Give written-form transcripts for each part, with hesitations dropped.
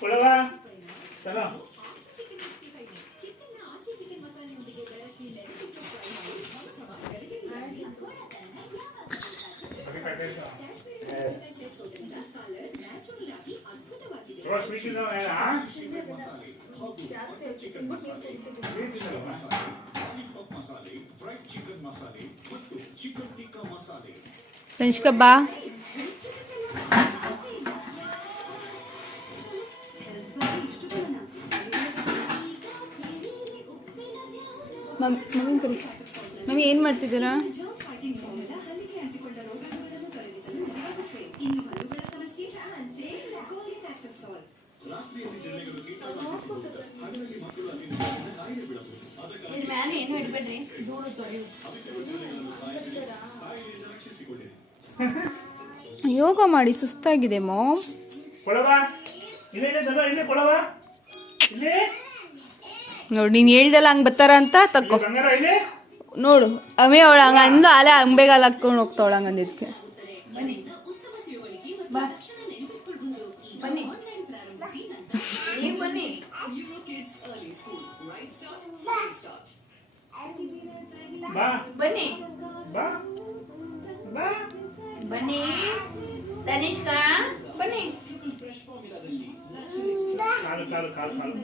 ಕೊಳವಾ ಚಲೋ ತನಿಷ್ಕಾ ಬಾ. ಮಮ್ಮಿ ಏನು ಮಾಡ್ತಿದ್ದೀರಾ? ಯೋಗ ಮಾಡಿ ಸುಸ್ತಾಗಿದೆ ಮಾಮ್. ನೋಡು ನೀನು ಹೇಳ್ದಲ್ಲ ಹಂಗೆ ಬರ್ತಾರ ಅಂತ ತಕ್ಕೋ. ನೋಡು ಅವೇ ಅವಳ ಹಂಗ ಅಂದ್ಲು ಅಲೆ ಅಂಬೆಗಾಲ ಹಾಕ್ಕೊಂಡು ಹೋಗ್ತಾವಳ ಹಂಗಂದಿದ್ಕೆ. ಬನ್ನಿ ತನಿಷ್ಕಾ ಬನ್ನಿ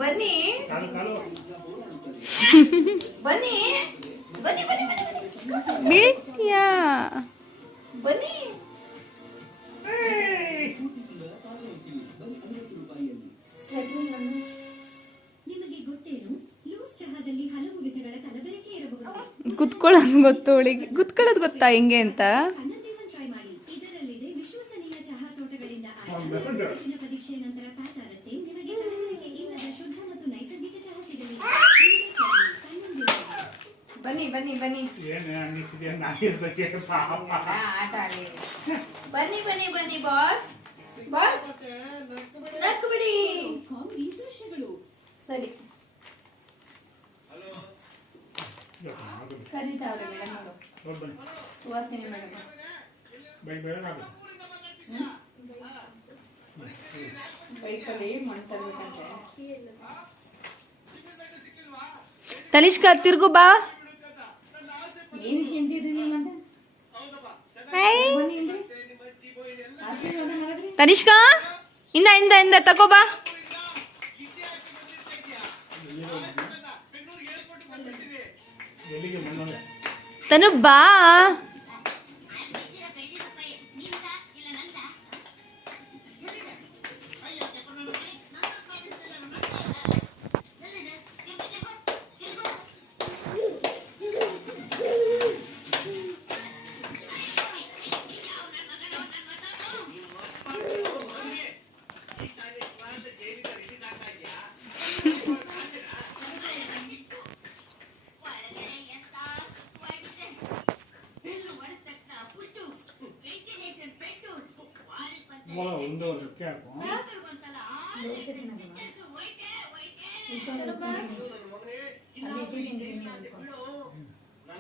ಬನ್ನಿ ಬನ್ನಿ ಬನ್ನಿ ಬೀಳ್ತೀಯಾ? ಬನ್ನಿ ಕುತ್ಕೊಳ್ಳೋದು ಗೊತ್ತು ಅವಳಿಗೆ. ಕುತ್ಕೊಳ್ಳೋದು ಗೊತ್ತಾ ಹೆಂಗೆ ಅಂತ? ಬನ್ನಿ ಬನ್ನಿ ಬನ್ನಿ ಆಟ ಆಡಿ ಬನ್ನಿ ಬನ್ನಿ ಬನ್ನಿ ಬಾಸ್ ಬಾಸ್ ನಕ್ಕು ಬಿಡಿ. ಸರಿ ಕರೀತಾವ್ರೆ ಮೇಡಮ್ ಅವರು ಸುವಾಸಿನಿ ಮೇಡಮ್. ಬೈಕಲ್ಲಿ ಮಣ್ಣು ತರ್ಬೇಕಂತೆ. ತನಿಷ್ಕಾ ತಿರ್ಗು ಬಾ. ಏನು ತಿಂತೀರಿ ನೀವು? ಆಶೀರ್ವಾದ ಮಾಡಿದ್ರಿ ತನಿಷ್ಕಾ ಇಂದ ಇಂದ ಇಂದ ತಗೋ ಬಾ. ತನು ಬಾ.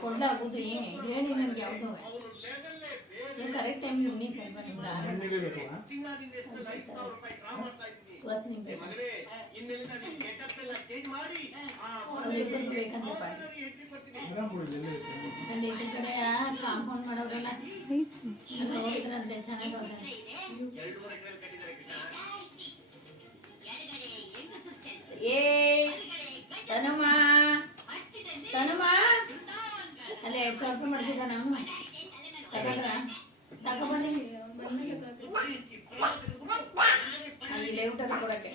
ಕೊಂಡಾಗುದು ಹೇಳಿ ನನಗೆ ಯಾವುದು ಕರೆಕ್ಟ್ ಟೈಮ್ ಉಣ್ಣಿ ಸ್ವಲ್ಪ ಕಡೆ ಕಾಂಪೌಂಡ್ ಮಾಡೋರೆಲ್ಲ ಹೋಗಿದ್ರಂತೆ ಚೆನ್ನಾಗಿ ಏ ತನುಮಾ ತನುಮಾ ಅಲ್ಲೇ 2000 ರೂಪಾಯಿ ಮಾಡ್ತಿದ್ದ ನಾನು ತಗೊಂಡ್ರ ತಗೊಂಡ್ಬಂದಿ ಅಲ್ಲಿ ಲೇಔಟ್ ಕೊಡಕ್ಕೆ.